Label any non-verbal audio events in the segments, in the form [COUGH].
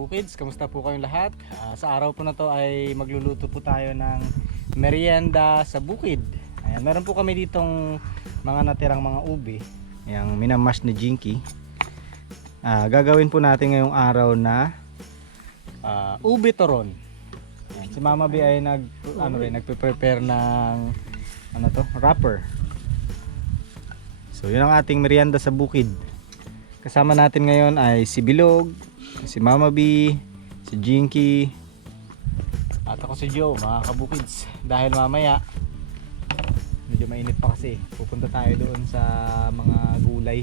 kabukids, kamusta po kayong lahat? Ah, sa araw po na to ay magluluto po tayo ng merienda sa bukid. Ayan, meron po kami ditong mga natirang mga ubi. Yung minamash ni Jinky. Ah, gagawin po natin ngayong araw na ah, ubi toron. Ayan, si Mama B ay nag ano rin nagpe-prepare ng ano to, wrapper. So, yun ang ating merienda sa bukid. Kasama natin ngayon ay si Bilog, si Mama B, si Jinky, at ako si Joe, mga kabukids. Dahil mamaya, medyo mainit pa kasi, pupunta tayo doon sa mga gulay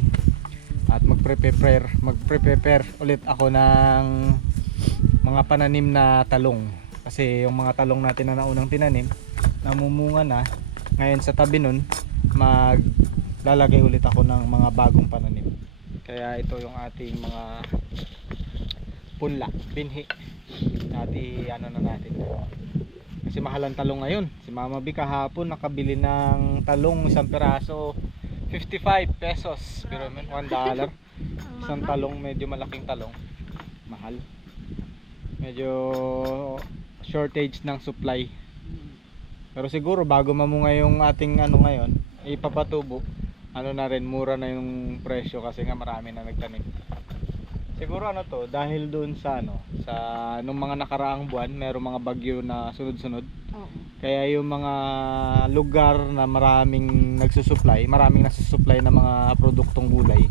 at magpre-prepare, magpre-prepare ulit ako ng mga pananim na talong. Kasi yung mga talong natin na naunang tinanim, namumunga na. Ngayon sa tabi nun, maglalagay ulit ako ng mga bagong pananim. Kaya ito yung ating mga punla, binhi. Nati ano na natin. Kasi mahal ang talong ngayon. Si Mama B kahapon nakabili ng talong isang peraso 55 pesos. Pero men 1 dollar. Isang talong medyo malaking talong. Mahal. Medyo shortage ng supply. Pero siguro bago mamunga yung ating ano ngayon, ipapatubo ano na rin mura na yung presyo kasi nga marami na nagtanim siguro ano to dahil doon sa ano sa nung mga nakaraang buwan merong mga bagyo na sunod-sunod Oo. kaya yung mga lugar na maraming nagsusupply maraming nagsusupply ng mga produktong gulay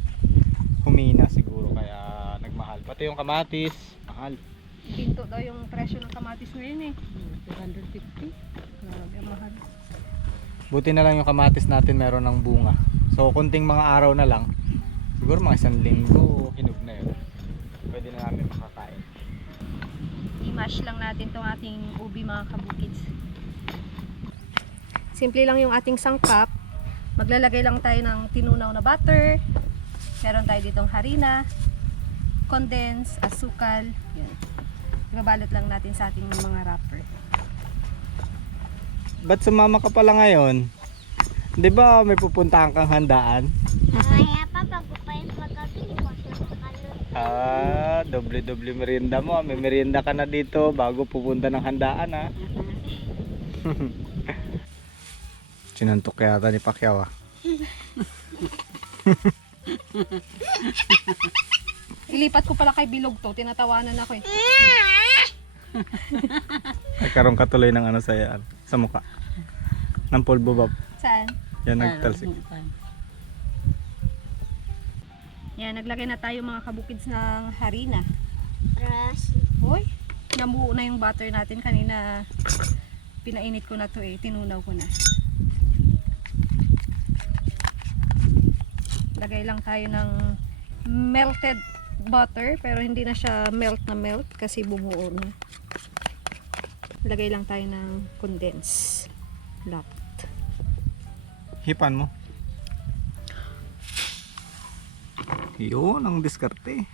humina siguro kaya nagmahal pati yung kamatis mahal Pinto daw yung presyo ng kamatis ngayon eh. 250. Grabe, ang mahal. buti na lang yung kamatis natin meron ng bunga so kunting mga araw na lang siguro mga isang linggo I-mash lang natin tong ating ubi mga kabukids. Simple lang yung ating sangkap. Maglalagay lang tayo ng tinunaw na butter. Meron tayo ditong harina, condense, asukal. Yan. Ibabalot lang natin sa ating mga wrapper. Ba't sumama ka pala ngayon? Di ba may pupuntahan kang handaan? Mamaya pa, bago pa yung pagkabili ko siya makalun. Ah, doble-doble merienda mo. May merienda ka na dito bago pupunta ng handaan ha. [LAUGHS] Sinantok yata ni Pacquiao ah. [LAUGHS] Ilipat ko pala kay Bilog to. Tinatawanan ako eh. [LAUGHS] Nagkaroon ka tuloy ng ano sa yan, sa mukha. Ng pulbo ba? Saan? Yan nagtalsik. Yan, naglagay na tayo mga kabukids ng harina. Rush. Hoy, namuo na yung butter natin kanina. Pinainit ko na to eh, tinunaw ko na. Lagay lang tayo ng melted butter pero hindi na siya melt na melt kasi bumuo na. Lagay lang tayo ng condense. Lap. Hipan mo. Yun ang diskarte.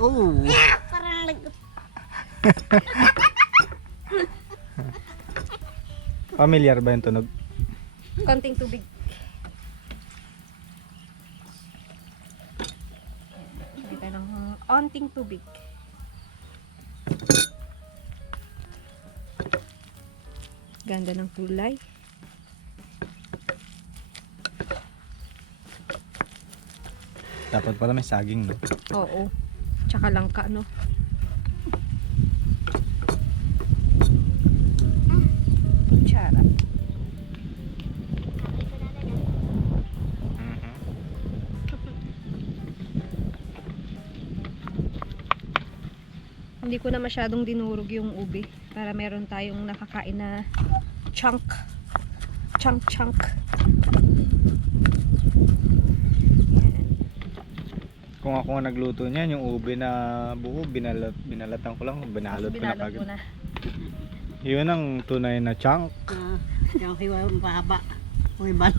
Oh! Parang lagot. [LAUGHS] Familiar ba yung tunog? Konting tubig. Tayo ng onting tubig. Ganda ng kulay. Dapat pala may saging no? Oo. Tsaka langka, no? Kutsara. Hindi ko na masyadong dinurog yung ubi para meron tayong nakakain na chunk. Chunk chunk. Kung ako nga nagluto niyan, yung ube na buo, binalat, binalatan ko lang, binalot ko na Binalot kagad. na. Yun ang tunay na chunk. Ah, yung hiwa yung pahaba. Uy, ban.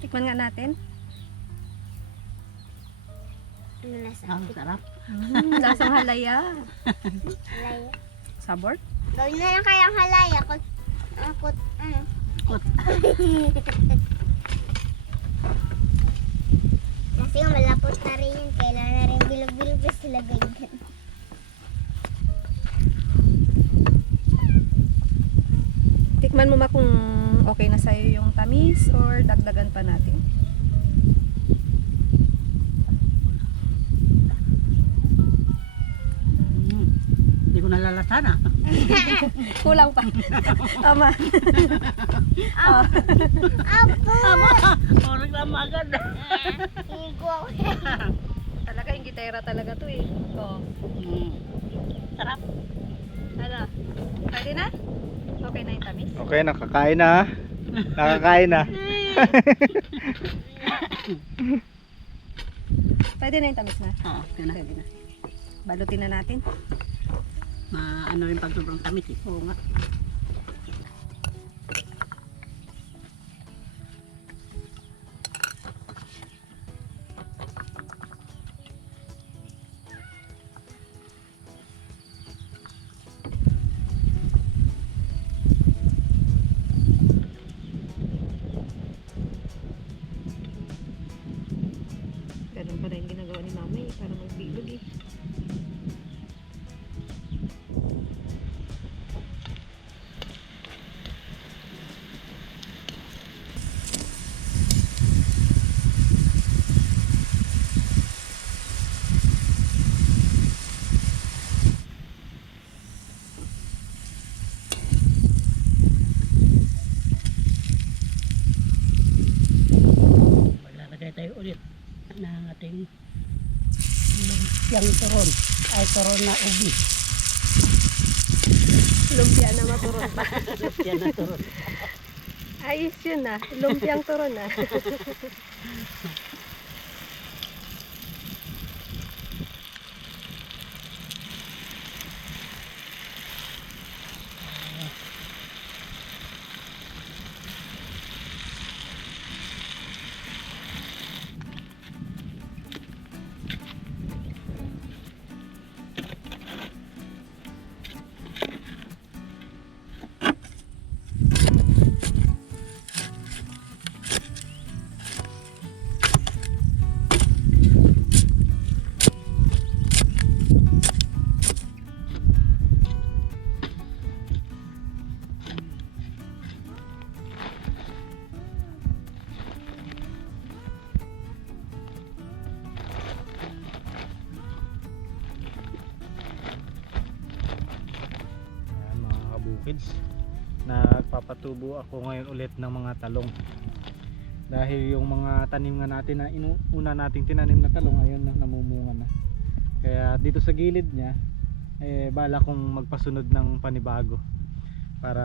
Tikman nga natin. Ang sarap. Mm, lasang halaya. [LAUGHS] Halaya. Sabor? Gawin na lang kayang halaya. Kung Akot, ano? Kot. [LAUGHS] Kasi malapot na rin yun. Kailangan na rin bilog-bilog pa sila ganyan. Tikman mo ma kung okay na sa'yo yung tamis or dagdagan pa natin. Hmm. Hindi ko nalalasan ah. Kulang pa. Tama. oh. Apo! Oras lang agad. Hindi ko ako. Talaga, yung gitera talaga to eh. Oh. Hmm. Sarap. Ano? Pwede na? Okay na yung tamis? Okay, nakakain na. ha? Nakakain na. Pwede na yung tamis na? Oo, okay na. Pwede na. Balutin na natin. Ma ano rin pag sobrang tamis eh. Oo nga. Lumpiang turon. Ay, turon na ubi. Lumpia na maturon pa. [LAUGHS] Lumpia na turon. Ayos yun na. Lumpiang turon na. [LAUGHS] Nagpapatubo ako ngayon ulit ng mga talong. Dahil yung mga tanim nga natin na inu una nating tinanim na talong ayun na namumunga na. Kaya dito sa gilid niya eh bala kong magpasunod ng panibago para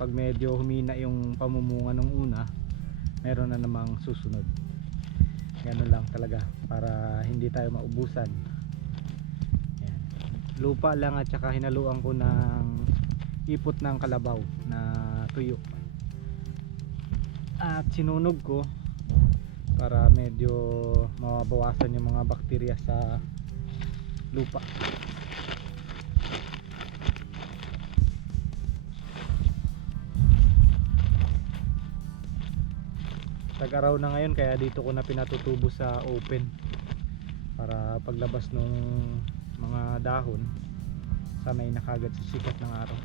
pag medyo humina yung pamumunga nung una meron na namang susunod ganun lang talaga para hindi tayo maubusan Yan. lupa lang at saka hinaluan ko ng ipot ng kalabaw na tuyo at sinunog ko para medyo mabawasan yung mga bakterya sa lupa. Tag-araw na ngayon kaya dito ko na pinatutubo sa open para paglabas ng mga dahon sanay nakagad sa sikat ng araw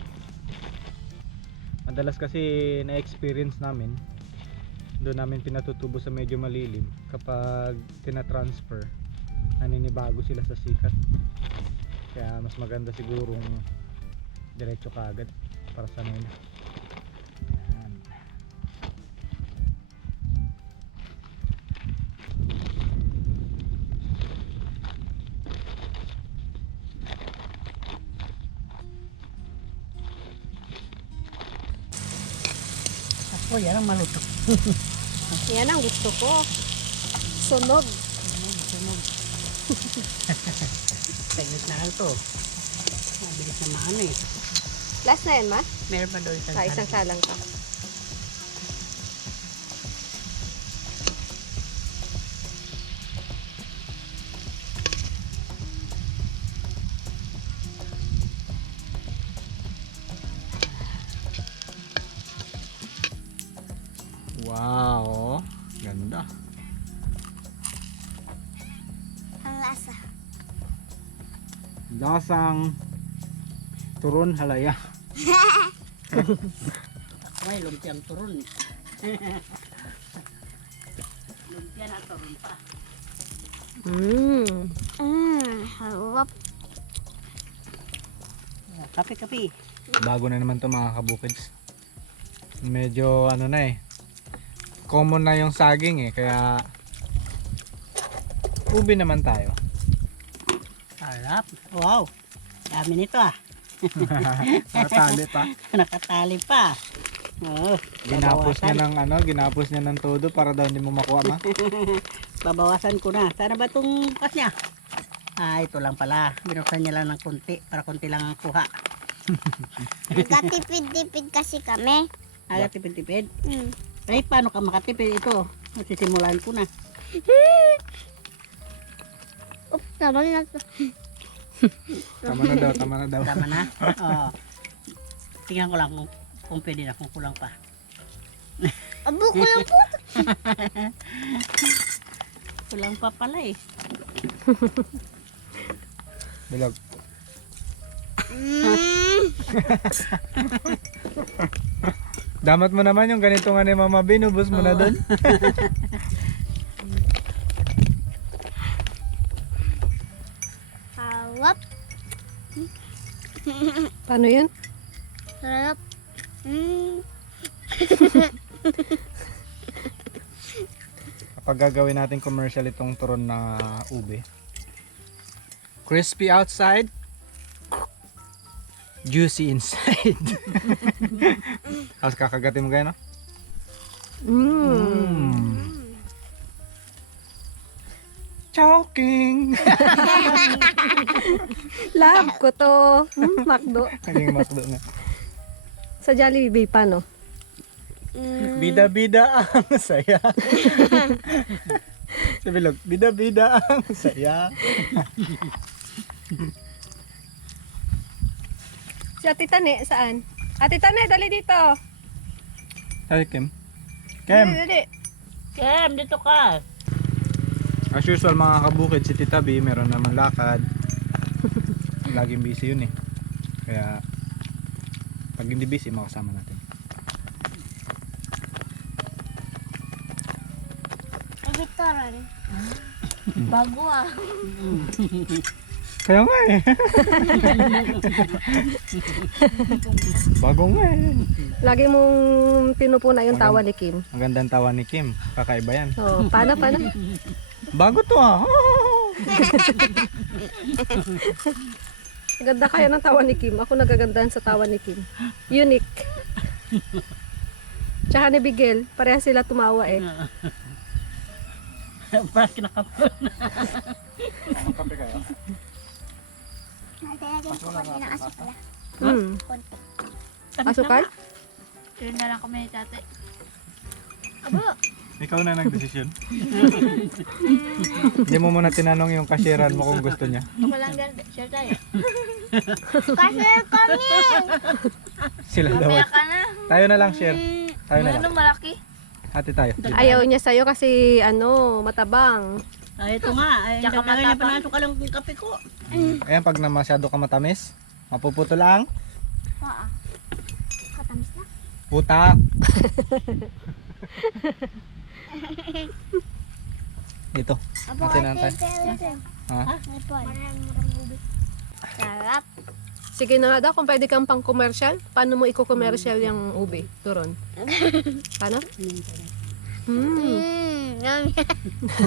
madalas kasi na-experience namin doon namin pinatutubo sa medyo malilim kapag tina-transfer. Naninibago sila sa sikat. Kaya mas maganda sigurong diretso kaagad para sanay na Ako, yan ang maluto. [LAUGHS] Yan ang gusto ko. Sunog. Sunog, [LAUGHS] sunog. Saglit na lang to. Mabilis na maano eh. Last na yan, ma? Meron pa doon Ah, isang salang pa. Lasang turon halaya. [LAUGHS] Ay, lumpiang turon. [LAUGHS] Lumpia na turon pa. Mm. Mm, harap. Kape-kape. Bago na naman to mga kabukids. Medyo ano na eh. Common na yung saging eh. Kaya ubi naman tayo. Harap. Wow. Dami nito ah. [LAUGHS] Natali pa. [LAUGHS] Nakatali pa. Oh, Ginapos niya ng ano, ginapos niya ng todo para daw hindi mo makuha ma. [LAUGHS] Babawasan ko na. Sana ba itong bukas niya? Ah, ito lang pala. Binuksan niya lang ng konti para konti lang ang kuha. Nagkatipid-tipid kasi kami. Aga tipid-tipid. Mm. Ay, paano ka makatipid ito? Masisimulan ko na. Oops, tama na. Tama na daw, tama na daw. Tama na? [LAUGHS] Oo. Tingnan ko lang kung, kung pwede na, kung kulang pa. Abo ko lang po. [LAUGHS] Kulang pa pala eh. Bilog. Mm. [LAUGHS] Damat mo naman yung ganito nga ni Mama Bin, ubos mo na Oo. doon. Paano yun? Sarap. Mm. [LAUGHS] Kapag gagawin natin commercial itong turon na ube. Crispy outside, juicy inside. [LAUGHS] Tapos kakagatin mo kayo, no? Mm. Choking! [LAUGHS] Love ko to. Mm, Macdo. Naging makdo nga. Sa Jollibee pa, no? Mm. Bida-bida ang saya. [LAUGHS] si Bilog, bida-bida ang saya. Si Ate Tane, saan? Ate Tane, dali dito. Hi, Kim. Dali, Kim, dali. Kem, dito ka. As usual mga kabukid, si Tita B, meron naman lakad. Laging busy yun eh. Kaya, pag hindi busy, makasama natin. Dito rin. Bago ah. Kaya nga eh. Bago nga eh. Lagi mong pinupuna yung tawa ni Kim. Ang gandang tawa ni Kim. Kakaiba yan. Oh, paano, paano? Bago to ah. Ganda kaya ng tawa ni Kim. Ako nagagandahan sa tawa ni Kim. Unique. Tsaka ni Bigel, pareha sila tumawa eh. [LAUGHS] Parang kinakapal. Kape kayo? Natin natin po konti ng asukal. Hmm. Konti. Asukal? Yun na lang kami ni tate. Abo. Ikaw na nagdesisyon. [LAUGHS] Hindi mo muna tinanong yung kashiran mo kung gusto niya. Ako lang din. Share tayo. [LAUGHS] Kasi kami. Sila daw. ka na. Tayo na lang share. Tayo na lang. malaki? Hati tayo. Ayaw niya sa'yo kasi ano, matabang. Ay, ito nga. Ay, Tsaka Tsaka niya matapang. pinasok ka lang yung kape ko. Ayan, pag na masyado ka matamis, mapuputol ang Paa. Katamis na. utak. [LAUGHS] [LAUGHS] Ito. Abo Natin na tayo. Ha? Sarap. Sige na daw, kung pwede kang pang commercial, paano mo iko-commercial yung ube? Turon. [LAUGHS] Paano? Hmm. Mmm. Yummy.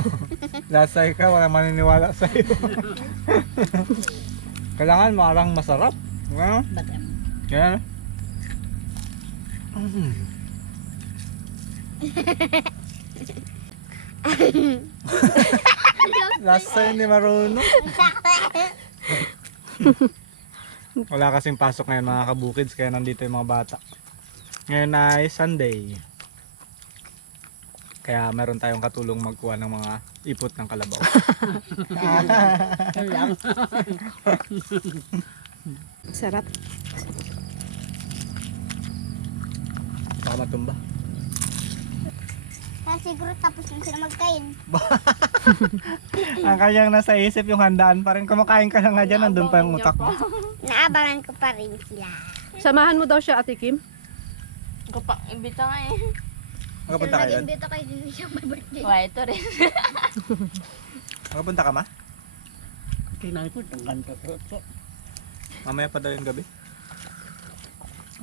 [LAUGHS] Lasay ka, walang maniniwala sa'yo. Kailangan marang masarap. Ano? Ba't um, Kaya Mm. Lasa ni marunong. [LAUGHS] Wala kasing pasok ngayon mga kabukids kaya nandito yung mga bata. Ngayon ay Sunday. Kaya meron tayong katulong magkuha ng mga ipot ng kalabaw. Sarap. Baka matumba. Kaya siguro tapos na sila magkain. [LAUGHS] Ang kanyang nasa isip yung handaan pa rin. Kumakain ka na nga dyan, nandun pa yung utak mo. [LAUGHS] Naabangan ko pa rin sila. Samahan mo daw siya, Ate Kim. Ko pa, imbita nga eh. Makapunta ka doon? Dito kayo din siya may birthday. Why, ito rin. [LAUGHS] Makapunta ka ma? Tingnan ko, itong ganito. So, Mamaya pa daw yung gabi.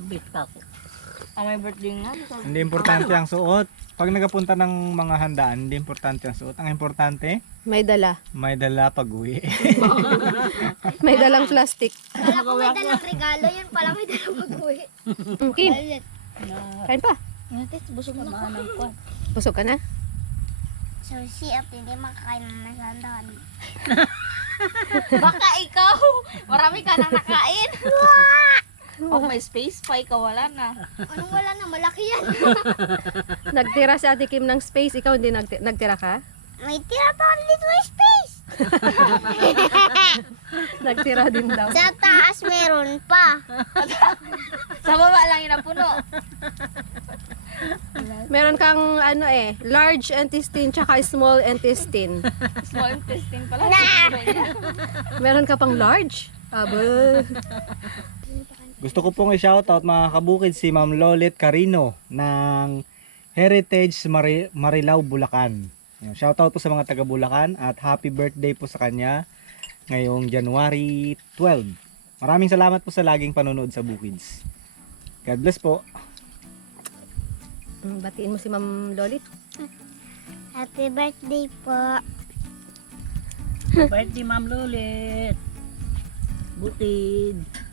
bit ka ako. Ang may birthday nga. Hindi importante ang suot. Pag nagapunta ng mga handaan, hindi importante ang suot. Ang importante, May dala. may dala pag uwi. [LAUGHS] May dalang plastic. Kala ko may dalang regalo, yun pala may dalang mag-uwi. Kim, Ulit. kain pa. Natis, busog na kwan. Busog ka na? So, si hindi makakain ng nasandahan. [LAUGHS] Baka ikaw. Marami ka nang nakain. [LAUGHS] Pag may space pa, ikaw wala na. [LAUGHS] Anong wala na, malaki yan. [LAUGHS] Nagtira si Ate Kim ng space. Ikaw hindi nagti- nagtira ka? May tira pa ulit may space. [LAUGHS] Nagtira din daw. Sa taas meron pa. Sa baba lang yun ang puno. Meron kang ano eh, large intestine tsaka small intestine. Small intestine pala. Meron ka pang large? Aba. Gusto ko pong i-shoutout mga kabukid si Ma'am Lolit Carino ng Heritage Mari- Marilao, Bulacan. Shoutout po sa mga taga Bulacan at happy birthday po sa kanya ngayong January 12. Maraming salamat po sa laging panonood sa Bukids. God bless po. Mm, Batiin mo si Ma'am Lolit. Happy birthday po. Birthday, Ma'am Lulit. Butid.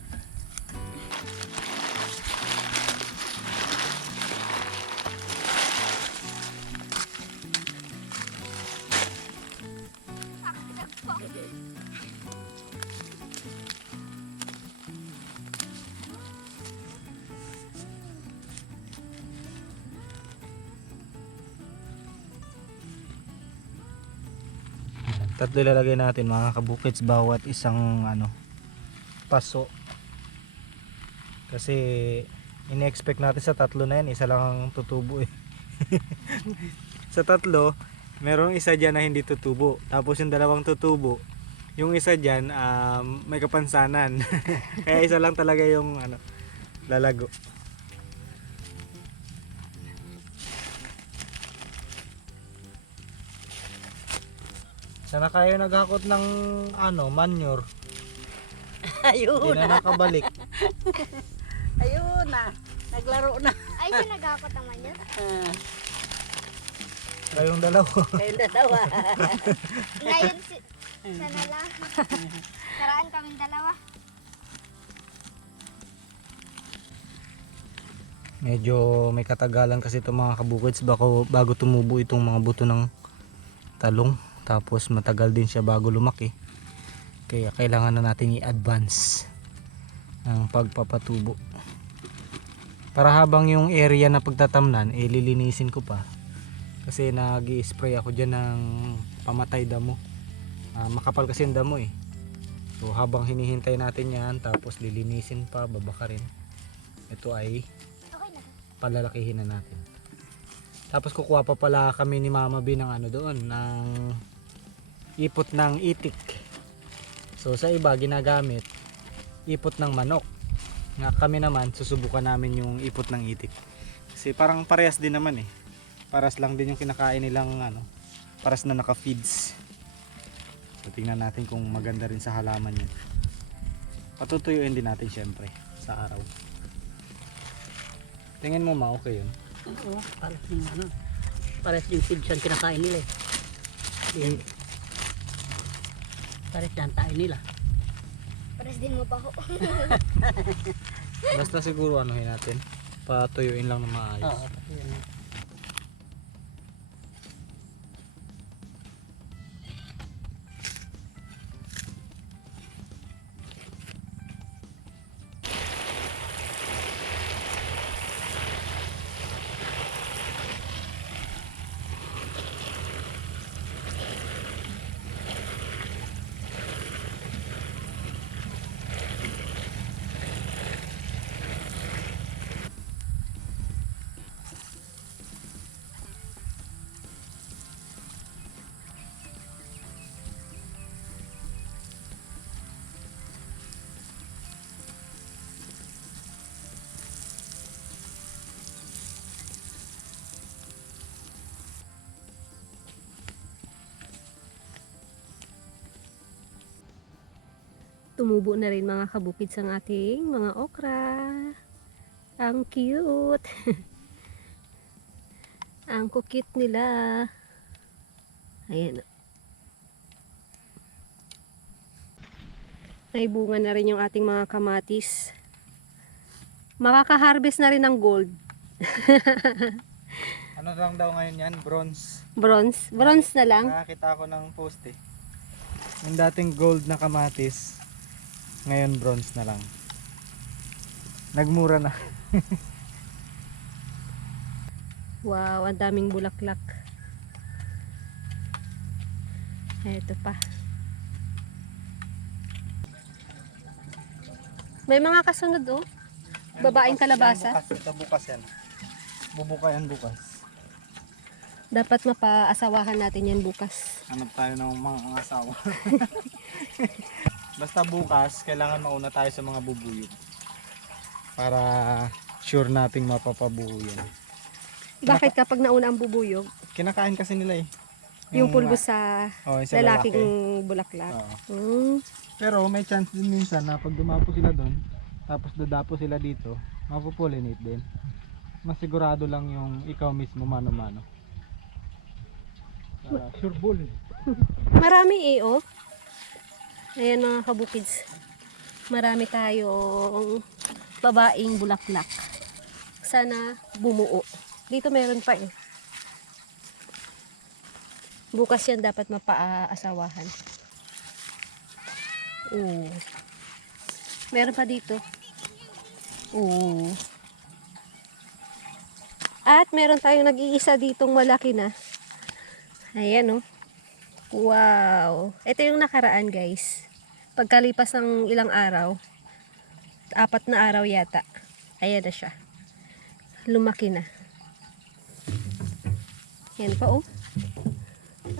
Tatlo ilalagay natin mga kabukits bawat isang ano paso. Kasi ini-expect natin sa tatlo na yan, isa lang ang tutubo eh. [LAUGHS] sa tatlo, merong isa dyan na hindi tutubo. Tapos yung dalawang tutubo, yung isa dyan um, may kapansanan. [LAUGHS] Kaya isa lang talaga yung ano, lalago. Sana kayo naghakot ng ano, manure. [LAUGHS] Hindi Ayun na na. nakabalik. [LAUGHS] Ayun na. Naglaro na. Ay, sinagakot naman yun. [LAUGHS] Ah, Kayong dalawa. Kayong dalawa. Ngayon, si, sana lang. Karaan kaming dalawa. Medyo may katagalan kasi itong mga kabukids bako bago tumubo itong mga buto ng talong. Tapos matagal din siya bago lumaki. Kaya kailangan na natin i-advance ang pagpapatubo. Para habang yung area na pagtatamnan, eh lilinisin ko pa. Kasi nag spray ako dyan ng pamatay damo. Ah, makapal kasi yung damo eh. So habang hinihintay natin yan, tapos lilinisin pa, babaka rin. Ito ay palalakihin na natin. Tapos kukuha pa pala kami ni Mama B ng ano doon, ng ipot ng itik. So sa iba ginagamit ipot ng manok. Nga kami naman susubukan namin yung ipot ng itik. Kasi parang parehas din naman eh. Paras lang din yung kinakain nilang ano, paras na naka-feeds. So tingnan natin kung maganda rin sa halaman yun. Patutuyuin din natin syempre sa araw. Tingin mo ma, okay yun? Oo, pares yung ano. Pares yung seeds ang kinakain nila eh. Yung, pares yan tayo nila. Pares din mo pa ako. [LAUGHS] [LAUGHS] Basta siguro anuhin natin. Patuyuin lang na maayos. Oo, yun. Tumubo na rin mga kabukids ang ating mga okra. Ang cute. [LAUGHS] ang kukit nila. Ayan. May bunga na rin yung ating mga kamatis. Makaka-harvest na rin ng gold. [LAUGHS] Ano lang daw ngayon yan? Bronze. Bronze. Bronze na lang. Nakakita ako ng post eh. Yung dating gold na kamatis, ngayon bronze na lang. Nagmura na. Wow, ang daming bulaklak. Ito pa. May mga kasunod oh. Babaeng kalabasa. Bukas, ito bukas yan. Bubuka yan bukas. Dapat mapaasawahan natin yan bukas. Hanap tayo ng mga asawa. [LAUGHS] Basta bukas, kailangan mauna tayo sa mga bubuyog. Para sure nating mapapabuo yan. Bakit kapag nauna ang bubuyog, Kinakain kasi nila eh. yung pulbos sa oh, yung sa lalaking lalaki. bulaklak? Oo. Hmm. Pero may chance din minsan na pag dumapo sila doon, tapos dadapo sila dito, mapupollinate din. Mas sigurado lang yung ikaw mismo mano-mano. Uh, sure bull. [LAUGHS] Marami eh, oh. Ayan mga kabukids. Marami tayong babaeng bulaklak. Sana bumuo. Dito meron pa eh. Bukas yan dapat mapaasawahan. Oo. Meron pa dito. Oo. At meron tayong nag-iisa ditong malaki na. Ayan oh. Wow. Ito yung nakaraan guys. Pagkalipas ng ilang araw, apat na araw yata, ayan na siya. Lumaki na. Yan pa oh.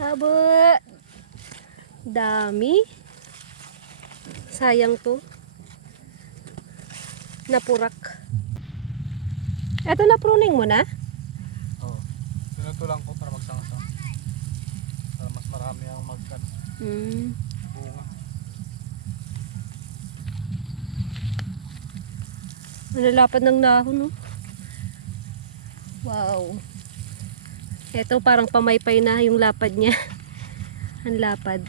Aba. Dami. Sayang to. Napurak. Ito na pruning mo na? Oo. Pinutulang ko para magsanga-sanga. Para mas marami ang magkan Hmm. bunga. Nalapad ng dahon, no? Wow. Ito parang pamaypay na yung lapad niya. [LAUGHS] Ang lapad.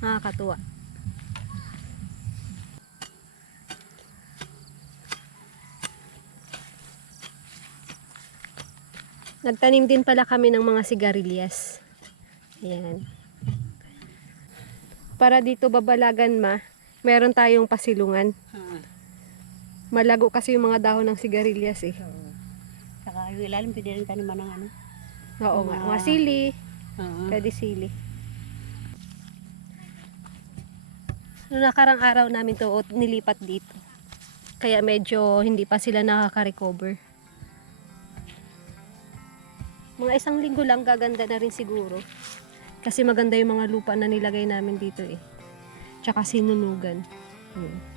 Nakakatuwa. Nagtanim din pala kami ng mga sigarilyas. Ayan. Para dito babalagan ma, meron tayong pasilungan. Malago kasi yung mga dahon ng sigarilyas eh. oo. Saka yung ilalim, pwede rin taniman ng ano. Oo nga, Mga- sili. Oo. Pwede sili. Noong nakarang araw namin to nilipat dito. Kaya medyo hindi pa sila nakaka-recover. Mga isang linggo lang gaganda na rin siguro. Kasi maganda yung mga lupa na nilagay namin dito eh. Tsaka sinunugan. Hmm.